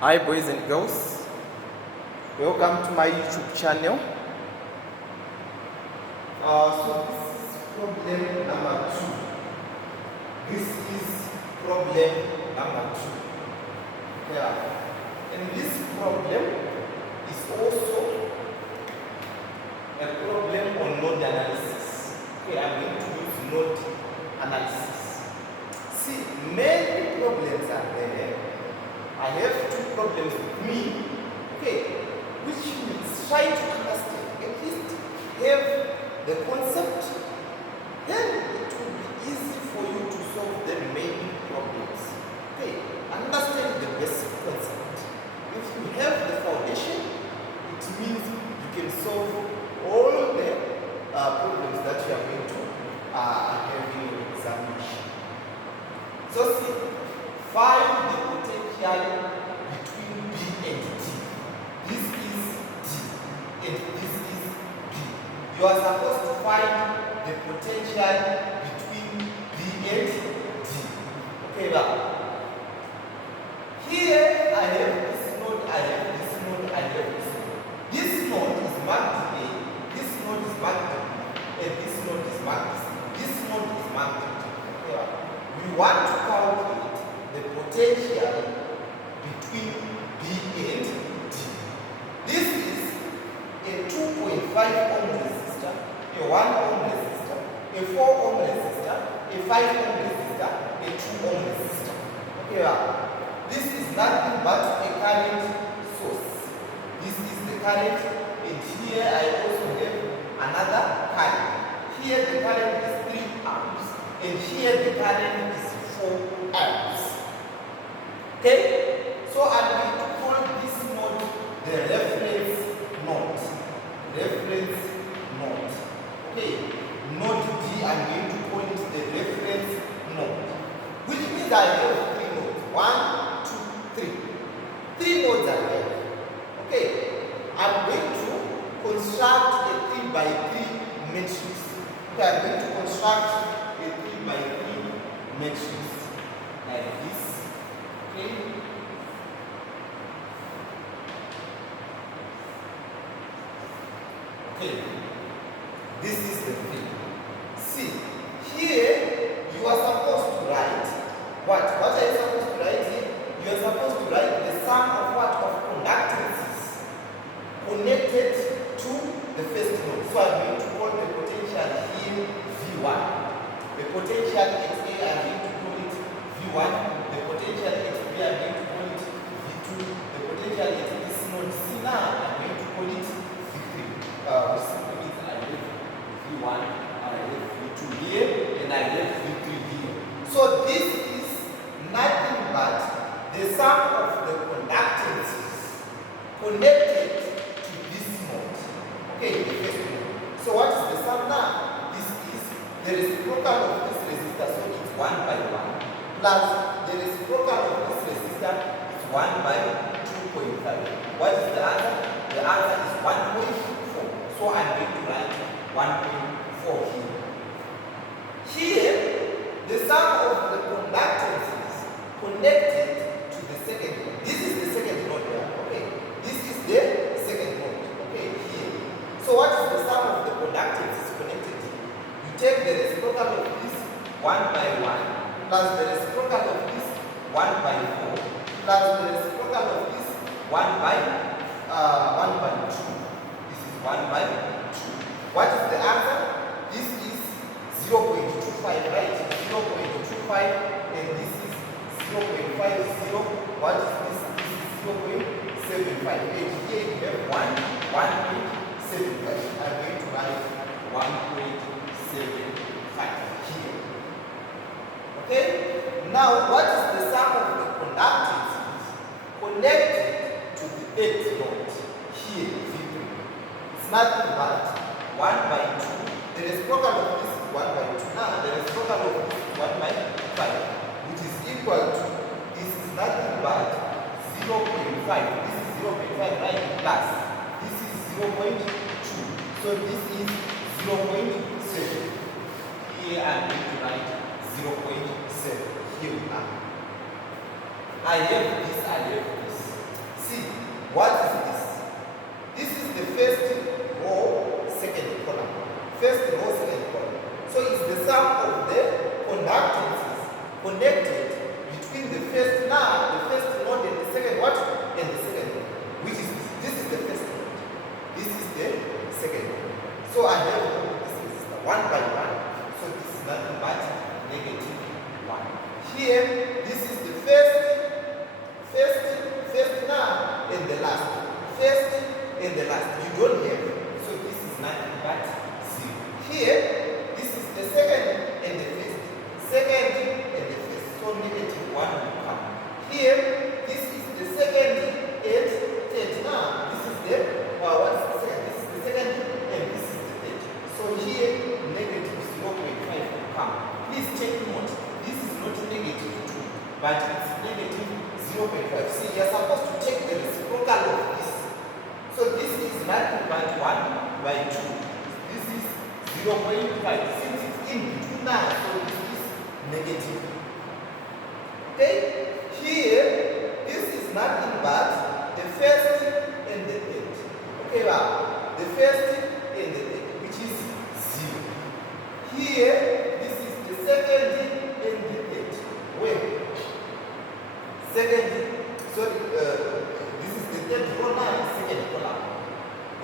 Hi boys and girls, welcome to my YouTube channel. So this is problem number 2. This is problem number 2. Yeah. And this problem is also a problem on node analysis. Okay, I'm going to use node analysis. See, many problems are there. I have two problems with me, okay, which means try to understand, at least have the concept, then it will be easy for you to solve the remaining problems. Okay, understand the basic concept. If you have the foundation, it means you can solve all the problems that you are going to have in your examination. So see, find the potential between B and D. This is D and this is B. You are supposed to find the potential between B and D. Okay, now here I have this node, I have this node, I have this node. This node is marked A, this node is marked B, and this node is marked C. This node is marked D. Okay, we want to calculate the potential between B and D. This is a 2.5 ohm resistor, a 1 ohm resistor, a 4 ohm resistor, a 5 ohm resistor, a 2 ohm resistor. Okay, this is nothing but a current source. This is the current, and here I also have another current. Here the current is 3 amps, and here the current is 4 amps. Okay, so I'm going to call this node the reference node. Reference node. Okay, node D, I'm going to call it the reference node, which means I have 3 nodes. 1, 2, 3. 3 nodes are there. Okay, I'm going to construct a 3 by 3 matrix. Okay, I'm going to construct a 3 by 3 matrix like this. Okay. Okay. This is the thing. See, here you are supposed to write what? What are you supposed to write here? You are supposed to write the sum of what? Of conductances connected to the first node. So I'm going to call the potential here V1. The potential at A, I'm going to call it V1. The potential at B, I'm going to call it V2. The potential at this node C now, I'm going to call it V3. Which simply means I have V1, and I have V2 here, and I have V3 here. So this is nothing but the sum of the conductances connected to this node. Okay, the first node. So what is the sum now? This is the reciprocal of this resistor, so it's 1 by 1. Plus the reciprocal of this resistor is 1 by 2.5. What is the answer? The answer is 1.4. So I'm going to write 1.4 here. Here, the sum of the conductances connected to the second node. This is the second node here. Okay. This is the second node. Okay, here. So what is the sum of the conductances connected here? You take the reciprocal of this 1 by 1 plus the reciprocal of this 1 by 4 plus the reciprocal of this 1 by 2. This is 1 by 2. What is the answer? This is 0.25, right? 0.25, and this is 0.50. What is this? This is 0.75. And here you have 1.75. I'm going to write 1.75 here. Okay? Now, what is the sum of the conductances connected to the eighth node? Here, V3. It's nothing but 1 by 2. The reciprocal of this is 1 by 2. Now, the reciprocal of this is 1 by 5, which is equal to, this is nothing but 0.5. This is 0.5, right? Plus, this is 0.2. So, this is 0.7. Here, I'm going to write 0.7. Here we are. I have this, I have this. See, what is this? This is the first row, second column. First row, second column. So it's the sum of the conductances connected between the first node and the second what? And the second node. Which is this is the first node. This is the second node. So I have this is one by one. So this is nothing but negative 1. Here, this is the first now and the last. First and the last. You don't have. So this is nothing but 0. Here, this is the second and the first. Second and the first. So negative 1 will come. Here, this is the second and third. Now, this is the what is the second? This is the second and this is the third. So here, negative 0.5 will come. Please take note. This is not negative 2, but it's negative 0.5. See, you are supposed to take the reciprocal of this. So this is nothing but 1 by 2. This is 0.5. Since it's in between now, so this is negative. Okay? Here, this is nothing but the first and the third. Okay, well, the first and the third, which is 0. Here, this is the second and the third. Wait. Second, sorry, this is the third row now, second column,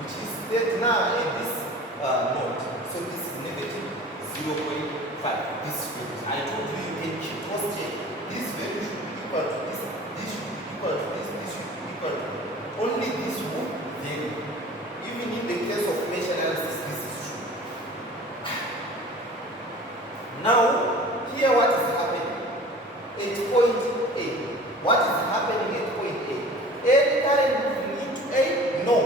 which is third now and this node. So this is negative 0.5. This value, I told you you can cross check. This value should be equal to this. This should be equal to this. This should be equal to only this will vary. Even in the case of mesh analysis, this is true. Now, here what is happening? At point A. What is happening at point A? Any current moving into A? No.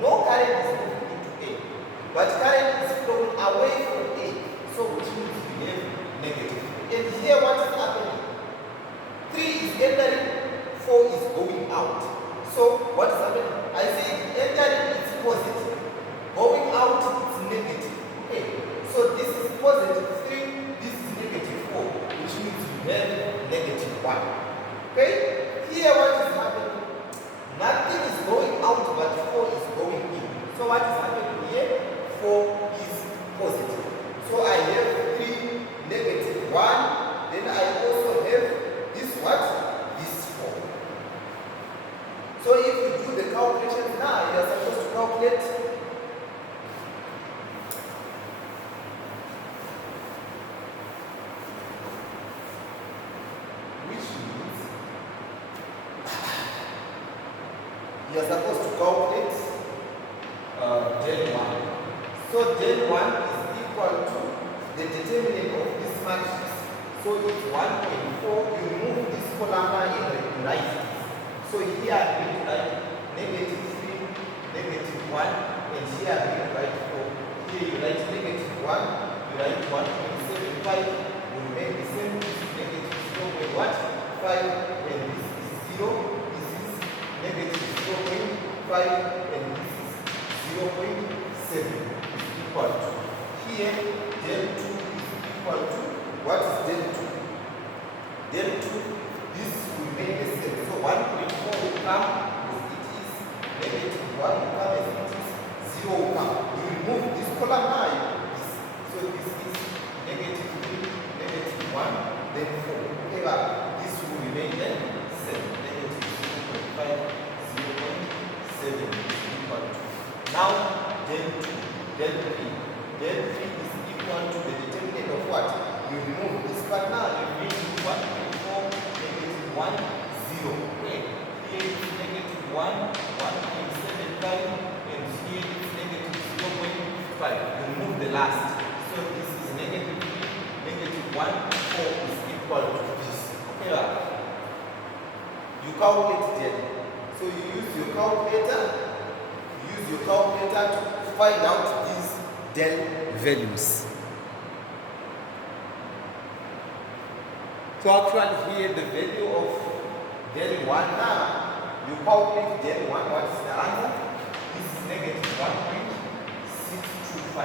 No current is moving into A. But current is flowing away from A. So which means we have negative. And here what is happening? 3 is entering, 4 is going out. So what is happening? I say entering is positive. Going out is negative. Okay. So this is positive 3, this is negative 4, which means we have negative 1. Okay? Here what is happening? Nothing is going out but 4 is going in. So what is happening here? 4 is positive. So I have 3, negative 1. Then I also have this what? This 4. So if you do the calculations now, you are supposed to calculate you are supposed to calculate del 1. So del 1 is equal to the determinant of this matrix. So it's 1.4. You remove this column and you write it. So here I'm going to write negative 3, negative 1, and here I'm going to write 4. Here you write negative 1, you write 1.75, you remain the same, negative 0.5, and this is 0, this is negative 0.5, and this is 0.7 is equal to. Here, del 2 is equal to, what is del 2? Del 2, this will remain the same. So 1.4 will come as it is, negative 1 will come as it is, 0 will come. You remove this column now, this. So this is negative 3, negative 1, then 4. Okay, but this will remain then same, negative 0.5, 0.7 is equal to. Now, del 2, del 3. Del 3 is equal to the determinant of what? You remove this part now, you bring 1.4, negative 1, 0. Okay? Here is negative 1, 1.75, and here is negative 0.5. You remove the last. So this is negative 3, negative 1, 4 is equal to this. Okay, right? You calculate del. So you use your calculator. You use your calculator to find out these del values. So actually here the value of del 1 now, you calculate del 1, what is the answer? This is negative 1.625.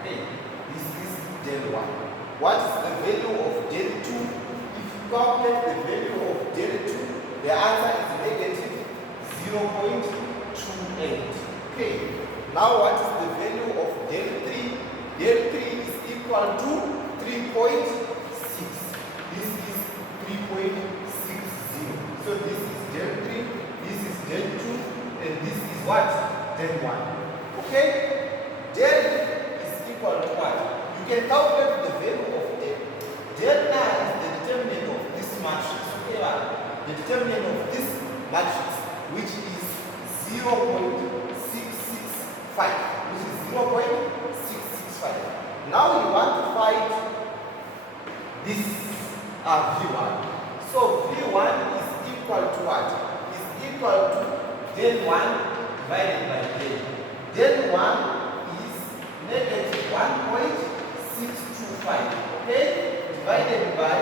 Okay, this is del 1. What is the value of del 2? If you calculate the value of del 2, the answer is negative 0.28. Okay, now what is the value of del 3? Del 3 is equal to 3.6. This is 3.60. So this is del 3, this is del 2, and this is what? Del 1. Okay? Del is equal to what? You can calculate the value of del. Del 9 is the determinant of this matrix. Okay, the determinant of this matrix, which is 0.665, which is 0.665. Now you want to find this V1. So V1 is equal to what? Is equal to del 1 divided by del. Del 1 is negative 1.625. Okay? Divided by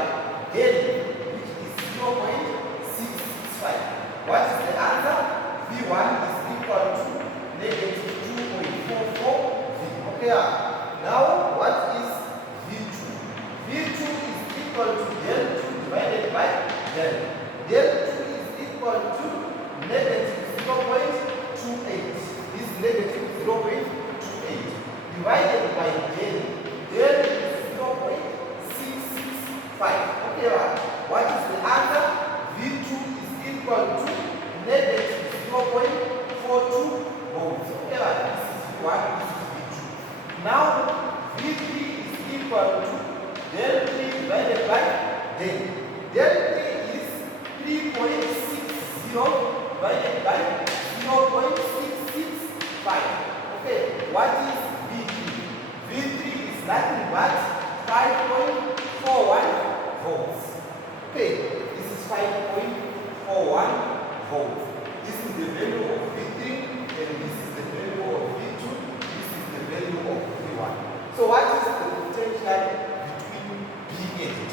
del, which is 0.665. What is the answer? V1 is equal to negative 2.44 V. Okay? Now, what is V2? V2 is equal to del 2 divided by del. Del 2 is equal to negative 0.28. This is negative 0.28 divided by del. Del is 0.665. Okay, what is the answer? V2 is equal to negative 0.42 volts. Okay, this is V1, this is V2. Now, V3 is equal to del 3 divided by del. Del 3 is 3.60 divided by 0.665. Okay, what is V3? V3 is nothing but 5.41 volts. Okay, this is 5.41 volts. This is the value of V3, and this is the value of V2. This is the value of V1. So what is the potential between B and D?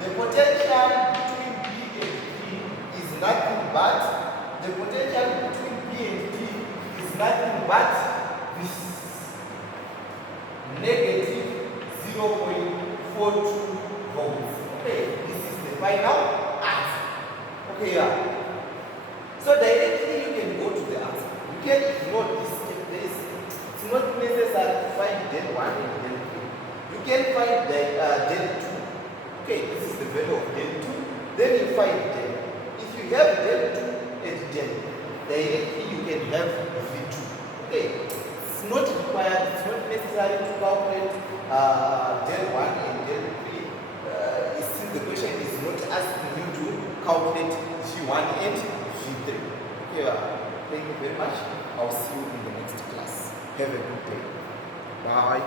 The potential between B and D is nothing but the potential between B and D is nothing but this negative 0.42 volts. Okay, this is the final answer. Okay, so directly you can go to the answer. You can ignore this step. It's not necessary to find del 1 and del 3. You can find the del 2. Okay, this is the value of del 2. Then you find del. If you have del 2 and del, directly you can have V2. Okay, it's not required, it's not necessary to calculate del 1 and del 3. Since the question is not asking you to calculate G1 and G3. Okay, thank you very much. I'll see you in the next class. Have a good day. Bye.